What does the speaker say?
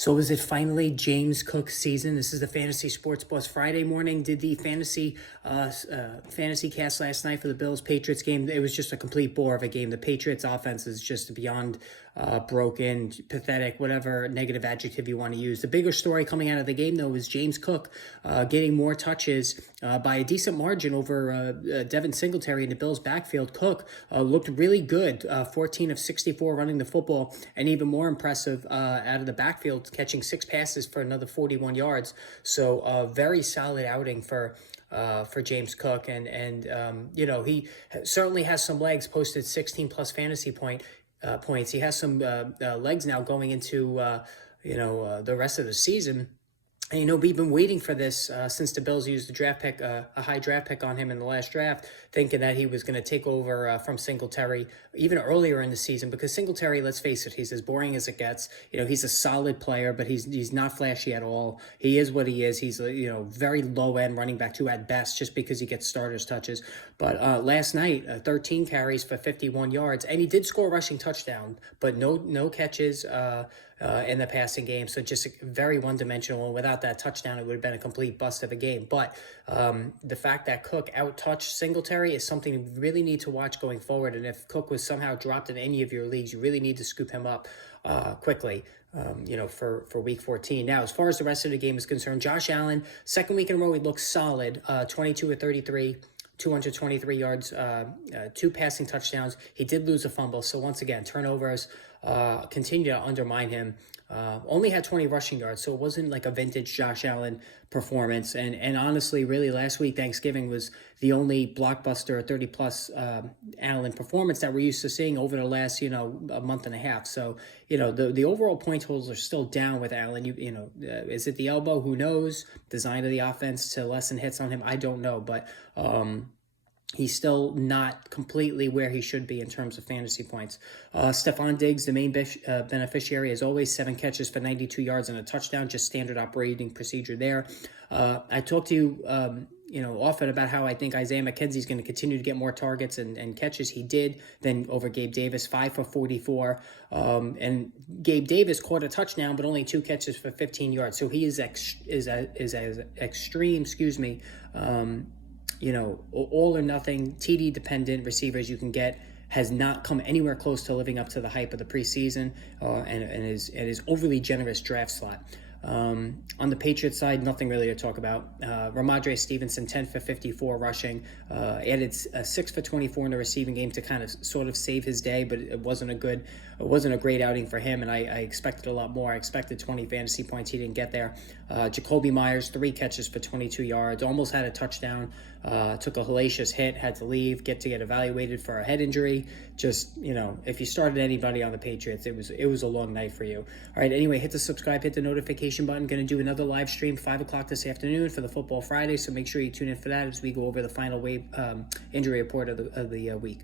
So is it finally James Cook's season? This is the Fantasy Sports Bus Friday morning. Did the fantasy cast last night for the Bills-Patriots game. It was just a complete bore of a game. The Patriots offense is just beyond broken, pathetic, whatever negative adjective you want to use. The bigger story coming out of the game, though, was James Cook getting more touches by a decent margin over Devin Singletary in the Bills' backfield. Cook looked really good, 14 of 64 running the football, and even more impressive out of the backfield, catching 6 passes for another 41 yards. So very solid outing for James Cook, and you know, he certainly has some legs. Posted 16 plus fantasy points. He has some legs now going into the rest of the season. And, you know, we've been waiting for this since the Bills used the draft pick, a high draft pick on him in the last draft, thinking that he was going to take over from Singletary even earlier in the season. Because Singletary, let's face it, he's as boring as it gets. You know, he's a solid player, but he's not flashy at all. He is what he is. He's very low end running back 2 at best, just because he gets starters touches. But last night, 13 carries for 51 yards, and he did score a rushing touchdown, but no catches in the passing game. So just very one-dimensional. And without that touchdown, it would have been a complete bust of a game. But the fact that Cook out-touched Singletary is something you really need to watch going forward. And if Cook was somehow dropped in any of your leagues, you really need to scoop him up quickly, for week 14. Now, as far as the rest of the game is concerned, Josh Allen, second week in a row, he looks solid, 22 of 33. 223 yards, 2 passing touchdowns. He did lose a fumble. So once again, turnovers continue to undermine him. Only had 20 rushing yards, so it wasn't like a vintage Josh Allen performance. And honestly, really, last week, Thanksgiving was the only blockbuster 30-plus Allen performance that we're used to seeing over the last, a month and a half. So, the overall point totals are still down with Allen. Is it the elbow? Who knows? Design of the offense to lessen hits on him? I don't know, but he's still not completely where he should be in terms of fantasy points. Stephon Diggs, the main beneficiary, as always, 7 catches for 92 yards and a touchdown, just standard operating procedure there. I talked to you, often about how I think Isaiah McKenzie is going to continue to get more targets and catches. He did, then over Gabe Davis, 5 for 44. And Gabe Davis caught a touchdown, but only 2 catches for 15 yards. So he is extreme, all or nothing, TD dependent receivers you can get. Has not come anywhere close to living up to the hype of the preseason, and is overly generous draft slot. On the Patriots side, nothing really to talk about. Ramondre Stevenson, 10 for 54 rushing, added 6 for 24 in the receiving game to kind of sort of save his day, but it wasn't a great outing for him, and I expected a lot more. I expected 20 fantasy points. He didn't get there. Jacoby Myers, 3 catches for 22 yards, almost had a touchdown, took a hellacious hit, had to leave, get evaluated for a head injury. Just, if you started anybody on the Patriots, it was a long night for you. All right, anyway, hit the subscribe, hit the notification button. Going to do another live stream 5 o'clock this afternoon for the Football Friday, so make sure you tune in for that as we go over the final wave injury report of the week.